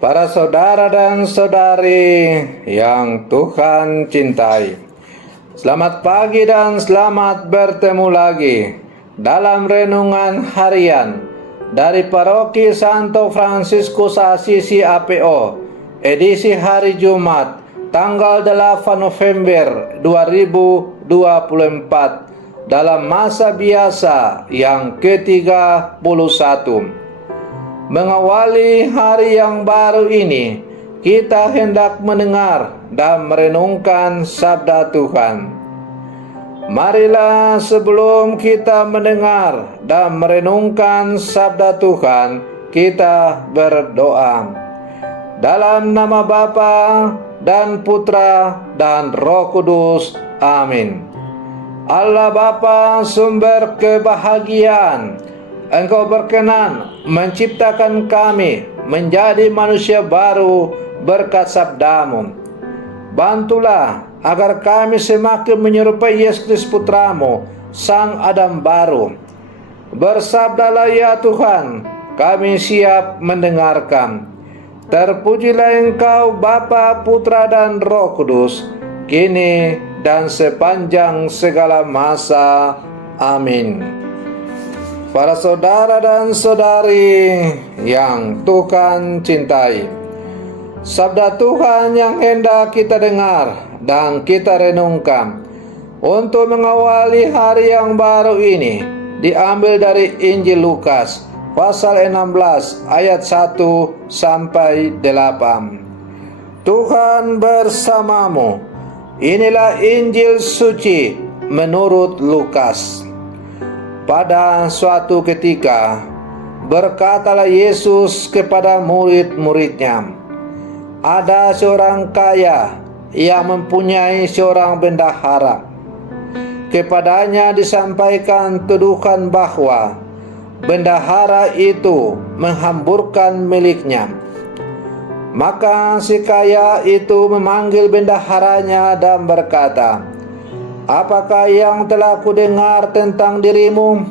Para saudara dan saudari yang Tuhan cintai, selamat pagi dan selamat bertemu lagi dalam renungan harian dari Paroki Santo Fransiskus Assisi APO, edisi hari Jumat, tanggal 8 November 2024, dalam masa biasa yang ke-31. Mengawali hari yang baru ini, kita hendak mendengar dan merenungkan sabda Tuhan. Marilah sebelum kita mendengar dan merenungkan sabda Tuhan, kita berdoa. Dalam nama Bapa dan Putra dan Roh Kudus. Amin. Allah Bapa, sumber kebahagiaan, Engkau berkenan menciptakan kami menjadi manusia baru berkat sabdamu. Bantulah agar kami semakin menyerupai Yesus Putramu, Sang Adam baru. Bersabdalah ya Tuhan, kami siap mendengarkan. Terpujilah Engkau Bapa, Putra dan Roh Kudus, kini dan sepanjang segala masa. Amin. Para saudara dan saudari yang Tuhan cintai, sabda Tuhan yang hendak kita dengar dan kita renungkan untuk mengawali hari yang baru ini diambil dari Injil Lukas pasal 16 ayat 1 sampai 8. Tuhan bersamamu. Inilah Injil suci menurut Lukas. Pada suatu ketika, berkatalah Yesus kepada murid-muridnya, ada seorang kaya yang mempunyai seorang bendahara. Kepadanya disampaikan tuduhan bahwa bendahara itu menghamburkan miliknya. Maka si kaya itu memanggil bendaharanya dan berkata, "Apakah yang telah kudengar tentang dirimu?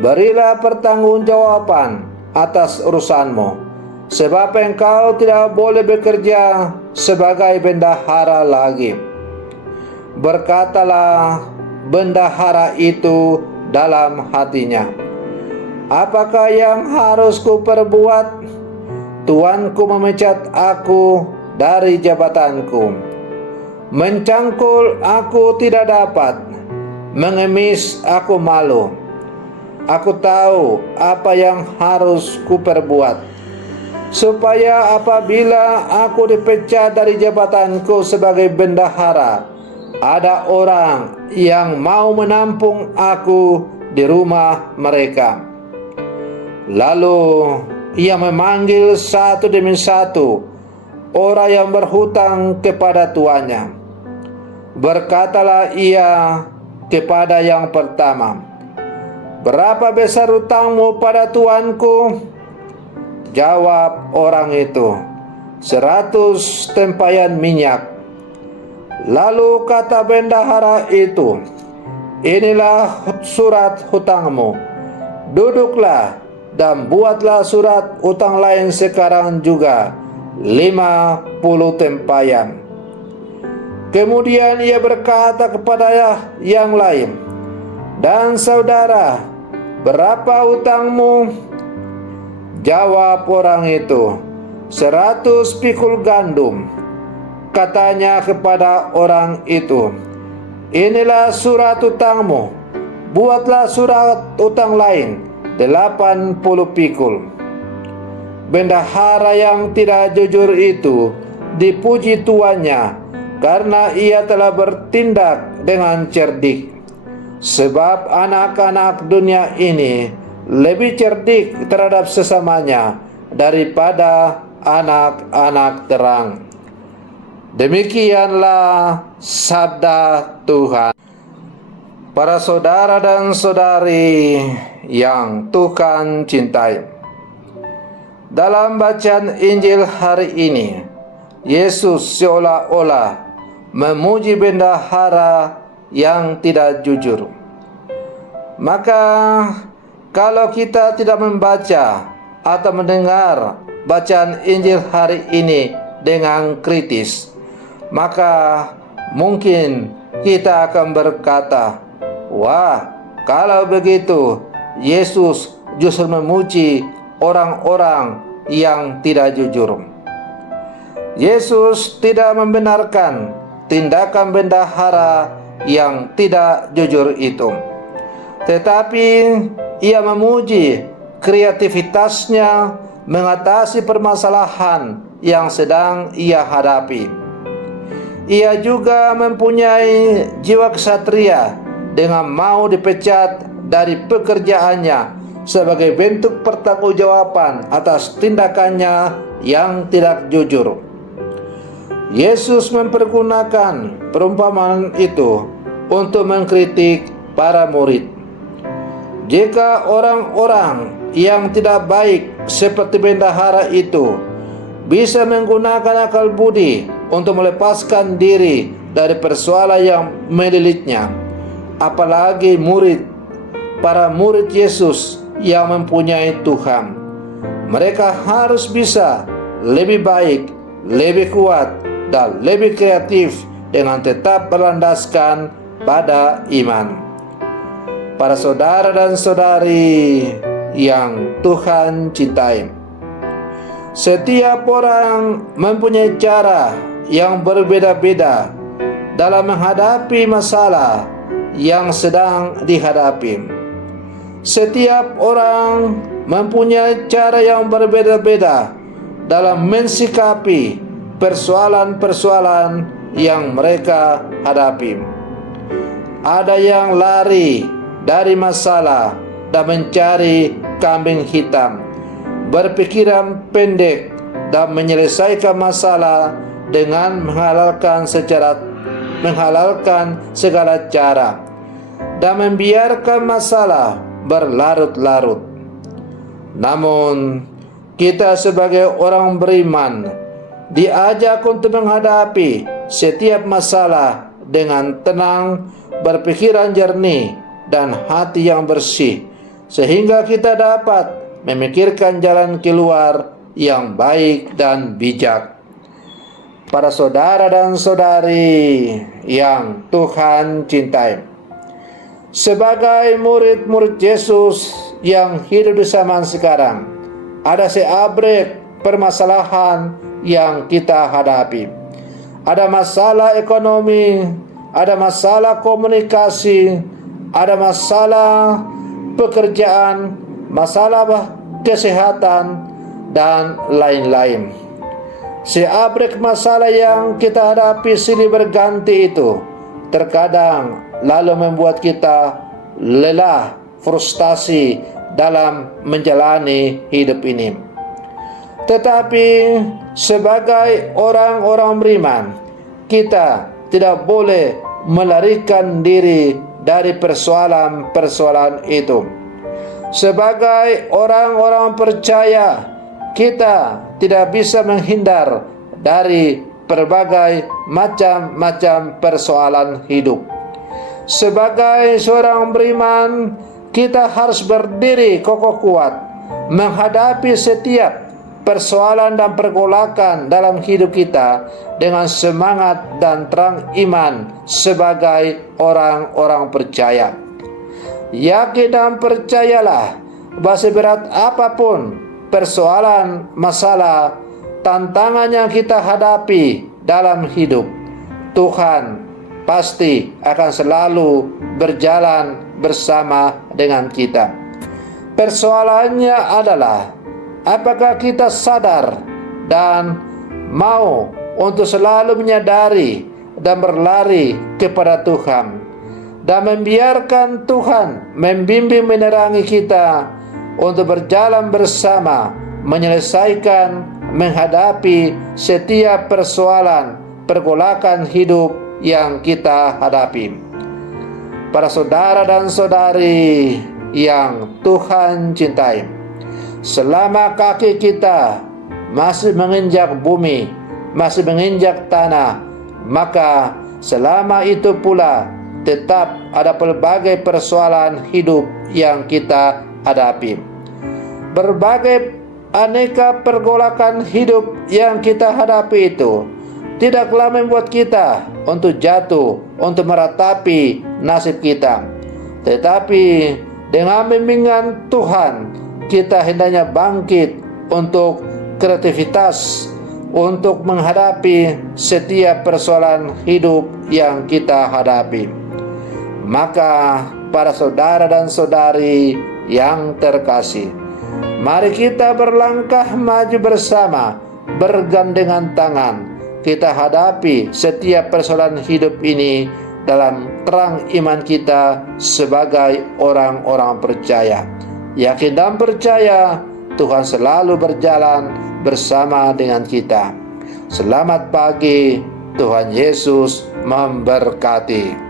Berilah pertanggungjawaban atas urusanmu, sebab engkau tidak boleh bekerja sebagai bendahara lagi." Berkatalah bendahara itu dalam hatinya, "Apakah yang harus kuperbuat? Tuanku memecat aku dari jabatanku. Mencangkul aku tidak dapat, mengemis aku malu. Aku tahu apa yang harus kuperbuat, supaya apabila aku dipecat dari jabatanku sebagai bendahara, ada orang yang mau menampung aku di rumah mereka." Lalu ia memanggil satu demi satu orang yang berhutang kepada tuannya. Berkatalah ia kepada yang pertama, "Berapa besar hutangmu pada tuanku?" Jawab orang itu, 100 tempayan minyak. Lalu kata bendahara itu, "Inilah surat hutangmu. Duduklah dan buatlah surat hutang lain sekarang juga, 50 tempayan." Kemudian ia berkata kepada yang lain, "Dan saudara, berapa hutangmu?" Jawab orang itu, 100 pikul gandum. Katanya kepada orang itu, "Inilah surat hutangmu. Buatlah surat hutang lain, 80 pikul." Bendahara yang tidak jujur itu dipuji tuannya karena ia telah bertindak dengan cerdik. Sebab anak-anak dunia ini lebih cerdik terhadap sesamanya daripada anak-anak terang. Demikianlah sabda Tuhan. Para saudara dan saudari yang Tuhan cintai, dalam bacaan Injil hari ini, Yesus seolah-olah memuji bendahara yang tidak jujur. Maka kalau kita tidak membaca atau mendengar bacaan Injil hari ini dengan kritis, maka mungkin kita akan berkata, "Wah, kalau begitu Yesus justru memuji orang-orang yang tidak jujur." Yesus tidak membenarkan tindakan bendahara yang tidak jujur itu, tetapi Ia memuji kreativitasnya mengatasi permasalahan yang sedang ia hadapi. Ia juga mempunyai jiwa kesatria dengan mau dipecat dari pekerjaannya sebagai bentuk pertanggungjawaban atas tindakannya yang tidak jujur. Yesus mempergunakan perumpamaan itu untuk mengkritik para murid. Jika orang-orang yang tidak baik seperti bendahara itu bisa menggunakan akal budi untuk melepaskan diri dari persoalan yang melilitnya, apalagi para murid Yesus yang mempunyai Tuhan. Mereka harus bisa lebih baik, lebih kuat, dan lebih kreatif dengan tetap berlandaskan pada iman. Para saudara dan saudari yang Tuhan cintai, setiap orang mempunyai cara yang berbeda-beda dalam menghadapi masalah yang sedang dihadapi. Setiap orang mempunyai cara yang berbeda-beda dalam mensikapi persoalan-persoalan yang mereka hadapi. Ada yang lari dari masalah dan mencari kambing hitam, berpikiran pendek dan menyelesaikan masalah dengan menghalalkan segala cara dan membiarkan masalah berlarut-larut. Namun kita sebagai orang beriman diajak untuk menghadapi setiap masalah dengan tenang, berpikiran jernih, dan hati yang bersih, sehingga kita dapat memikirkan jalan keluar yang baik dan bijak. Para saudara dan saudari yang Tuhan cintai, sebagai murid-murid Yesus yang hidup di zaman sekarang, ada seabrek permasalahan yang kita hadapi. Ada masalah ekonomi, ada masalah komunikasi, ada masalah pekerjaan, masalah kesehatan, dan lain-lain. Seabrek masalah yang kita hadapi silih berganti itu terkadang lalu membuat kita lelah, frustasi dalam menjalani hidup ini. Tetapi sebagai orang-orang beriman, kita tidak boleh melarikan diri dari persoalan-persoalan itu. Sebagai orang-orang percaya, kita tidak bisa menghindar dari berbagai macam-macam persoalan hidup. Sebagai seorang beriman, kita harus berdiri kokoh kuat menghadapi setiap persoalan dan pergolakan dalam hidup kita dengan semangat dan terang iman sebagai orang-orang percaya. Yakin dan percayalah bahwa seberat apapun persoalan, masalah, tantangan yang kita hadapi dalam hidup, Tuhan pasti akan selalu berjalan bersama dengan kita. Persoalannya adalah apakah kita sadar dan mau untuk selalu menyadari dan berlari kepada Tuhan dan membiarkan Tuhan membimbing menerangi kita untuk berjalan bersama menyelesaikan, menghadapi setiap persoalan, pergolakan hidup yang kita hadapi. Para saudara dan saudari yang Tuhan cintai, selama kaki kita masih menginjak bumi, masih menginjak tanah, maka selama itu pula tetap ada pelbagai persoalan hidup yang kita hadapi. Berbagai aneka pergolakan hidup yang kita hadapi itu tidaklah membuat kita untuk jatuh, untuk meratapi nasib kita. Tetapi dengan bimbingan Tuhan, kita hendaknya bangkit untuk kreativitas, untuk menghadapi setiap persoalan hidup yang kita hadapi. Maka para saudara dan saudari yang terkasih, mari kita berlangkah maju bersama, bergandengan tangan. Kita hadapi setiap persoalan hidup ini dalam terang iman kita sebagai orang-orang percaya. Yakin dan percaya Tuhan selalu berjalan bersama dengan kita. Selamat pagi, Tuhan Yesus memberkati.